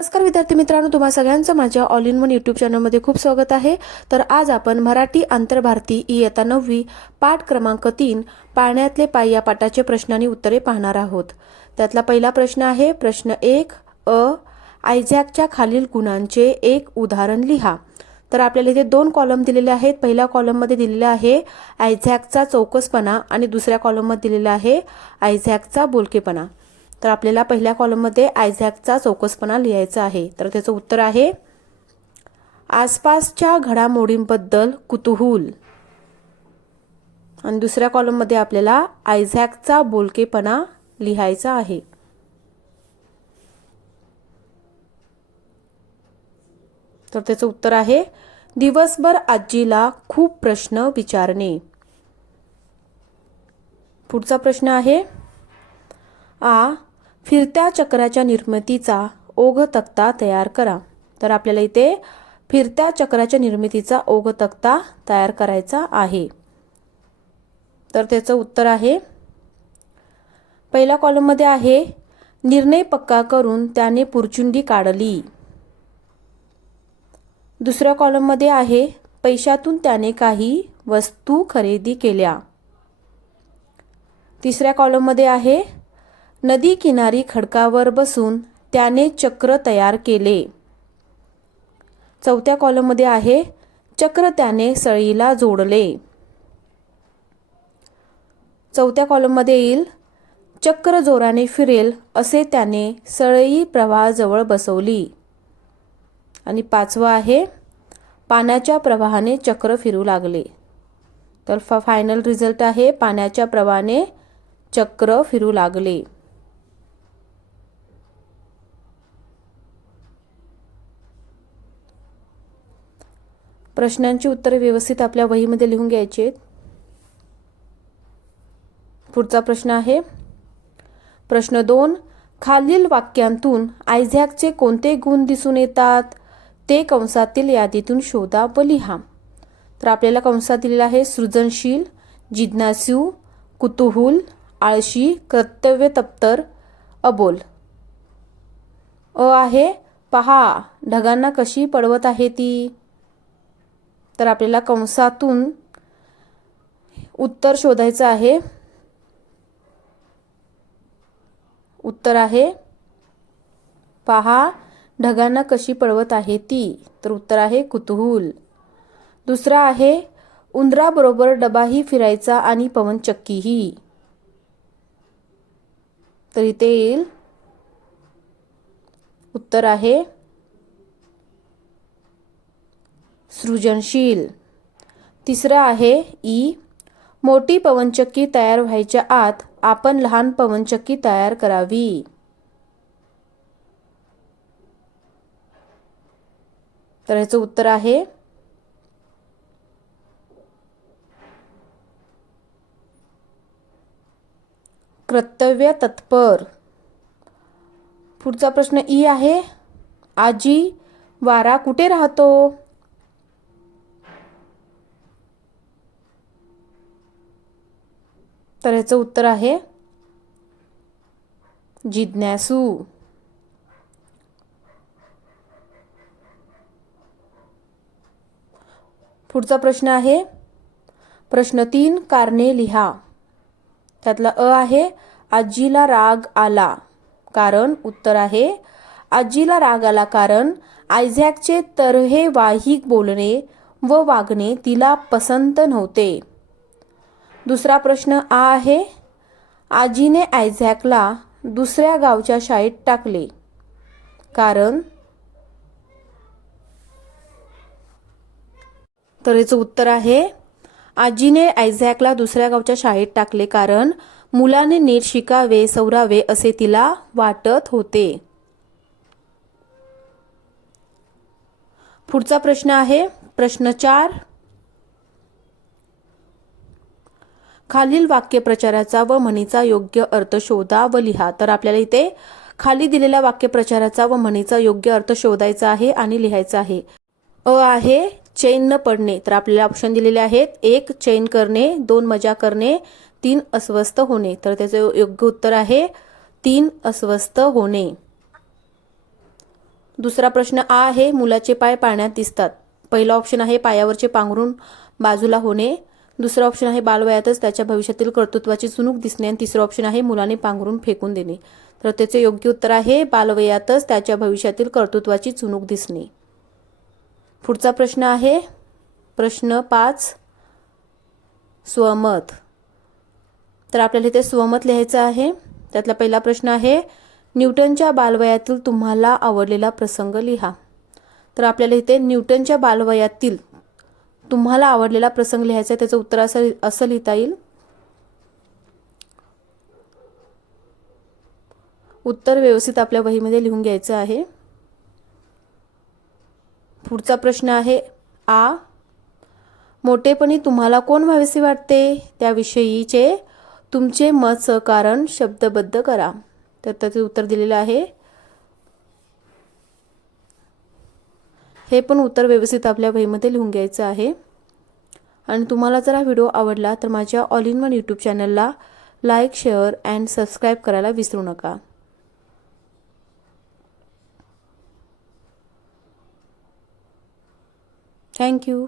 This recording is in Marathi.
नमस्कार विद्यार्थी मित्रांनो तुम्हा सगळ्यांचं माझ्या ऑल इन वन यूट्यूब चॅनलमध्ये खूप स्वागत आहे. तर आज आपण मराठी आंतरभारती इयत्ता नववी पाठ क्रमांक तीन पाण्यातले पाय या पाठाचे प्रश्न आणि उत्तरे पाहणार आहोत. त्यातला पहिला प्रश्न आहे प्रश्न एक अ आयझॅकच्या खालील गुणांचे एक उदाहरण लिहा. तर आपल्याला इथे दोन कॉलम दिलेले आहेत. पहिल्या कॉलममध्ये दिलेला आहे आयझॅकचा चौकसपणा आणि दुसऱ्या कॉलममध्ये दिलेला आहे आयझॅकचा बोलकेपणा. तर आपल्याला पहिल्या कॉलममध्ये आयझॅकचा चौकसपणा लिहायचा आहे. तर त्याचं उत्तर आहे आसपासच्या घडामोडींबद्दल कुतूहल. आणि दुसऱ्या कॉलममध्ये आपल्याला आयझॅकचा बोलकेपणा लिहायचा आहे. तर त्याचं उत्तर आहे दिवसभर आजीला खूप प्रश्न विचारणे. पुढचा प्रश्न आहे आ फिरत्या चक्राच्या निर्मितीचा ओघ तक्ता तयार करा. तर आपल्याला इथे फिरत्या चक्राच्या निर्मितीचा ओघ तक्ता तयार करायचा आहे. तर त्याचं उत्तर आहे. पहिल्या कॉलममध्ये आहे निर्णय पक्का करून त्याने पुरचुंडी काढली. दुसऱ्या कॉलममध्ये आहे पैशातून त्याने काही वस्तू खरेदी केल्या. तिसऱ्या कॉलममध्ये आहे नदी किनारी खडकावर बसून त्याने चक्र तयार केले. चौथ्या कॉलममध्ये आहे चक्र त्याने सळीला जोडले. चौथ्या कॉलममध्ये येईल चक्र जोराने फिरेल असे त्याने सळई प्रवाहाजवळ बसवली. आणि पाचवं आहे पाण्याच्या प्रवाहाने चक्र फिरू लागले. तर फा फायनल रिझल्ट आहे पाण्याच्या प्रवाहाने चक्र फिरू लागले. प्रश्नांची उत्तरे व्यवस्थित आपल्या वहीमध्ये लिहून घ्यायची आहेत. पुढचा प्रश्न आहे. प्रश्न दोन खालील वाक्यांतून आयझॅकचे कोणते गुण दिसून येतात? ते कंसातील यादीतून शोधा व लिहा. तर आपल्याला कंसात दिलेला आहे सृजनशील जिज्ञासू कुतूहल आळशी कर्तव्य तप्तर अबोल. अ आहे पहा ढगांना कशी पडवत आहे ती? तर आपल्याला कंसातून उत्तर शोधायचं आहे. उत्तर आहे. पहा ढगांना कशी पळवत आहे ती. तर उत्तर आहे कुतूहल. दुसरा आहे उंदराबरोबर डबाही फिरायचा आणि पवनचक्कीही तर इथे येईल. उत्तर आहे सृजनशील. तिसरं आहे ई. मोठी पवनचक्की तयार व्हायच्या आत आपण लहान पवनचक्की तयार करावी. तर ह्याचं उत्तर आहे कर्तव्य तत्पर. पुढचा प्रश्न ई आहे. आजी वारा कुठे राहतो? तर ह्याचं उत्तर आहे जिज्ञासू. पुढचा प्रश्न आहे प्रश्न तीन कारणे लिहा. त्यातला अ आहे आजीला राग आला कारण उत्तर आहे आजीला राग आला कारण आयझॅकचे तरहे वाहिक बोलणे व वागणे तिला पसंत नव्हते. दुसरा प्रश्न आ आहे. आजीने आयझॅकला दुसऱ्या गावच्या शाळेत टाकले. कारण? तर याचं उत्तर आहे आजीने आयझॅकला दुसऱ्या गावच्या शाळेत टाकले कारण मुलाने नीट शिकावे सवरावे असे तिला वाटत होते. पुढचा प्रश्न आहे प्रश्न चार. खालील वाक्यप्रचाराचा व म्हणीचा योग्य अर्थ शोधा व लिहा. तर आपल्याला इथे खाली दिलेल्या वाक्यप्रचाराचा व म्हणीचा योग्य अर्थ शोधायचा आहे आणि लिहायचा आहे. अ आहे चैन न पडणे. तर आपल्याला ऑप्शन दिलेले आहेत. एक चैन करणे. दोन मजा करणे. तीन अस्वस्थ होणे. तर त्याचं योग्य उत्तर आहे तीन अस्वस्थ होणे. दुसरा प्रश्न आ आहे मुलाचे पाय पाण्यात दिसतात. पहिला ऑप्शन आहे पायावरचे पांघरून बाजूला होणे. दुसरा ऑप्शन आहे बालवयातच त्याच्या भविष्यातील कर्तृत्वाची चुणूक दिसणे आणि तिसरं ऑप्शन आहे मुलाने पांघरून फेकून देणे. तर त्याचे योग्य उत्तर आहे बालवयातच त्याच्या भविष्यातील कर्तृत्वाची चुणूक दिसणे. पुढचा प्रश्न आहे प्रश्न पाच स्वमत. तर आपल्याला इथे स्वमत लिहायचं आहे. त्यातला पहिला प्रश्न आहे न्यूटनच्या बालवयातील तुम्हाला आवडलेला प्रसंग लिहा. तर आपल्याला इथे न्यूटनच्या बालवयातील तुम्हाला आवडलेला प्रसंग लिहायचा आहे त्याचं उत्तर असं असं लिहिता येईल. उत्तर व्यवस्थित आपल्या वहीमध्ये लिहून घ्यायचं आहे. पुढचा प्रश्न आहे आ मोठेपणी तुम्हाला कोण व्हावेसे वाटते? त्याविषयीचे तुमचे मत सहकारण शब्दबद्ध करा. तर त्याचे उत्तर दिलेलं आहे हे पण उत्तर व्यवस्थित आपल्या वहीमध्ये लिहून घ्यायचं आहे. आणि तुम्हाला जर हा व्हिडिओ आवडला तर माझ्या ऑल इन वन यूट्यूब चॅनलला लाईक शेअर अँड सबस्क्राईब करायला विसरू नका. थँक्यू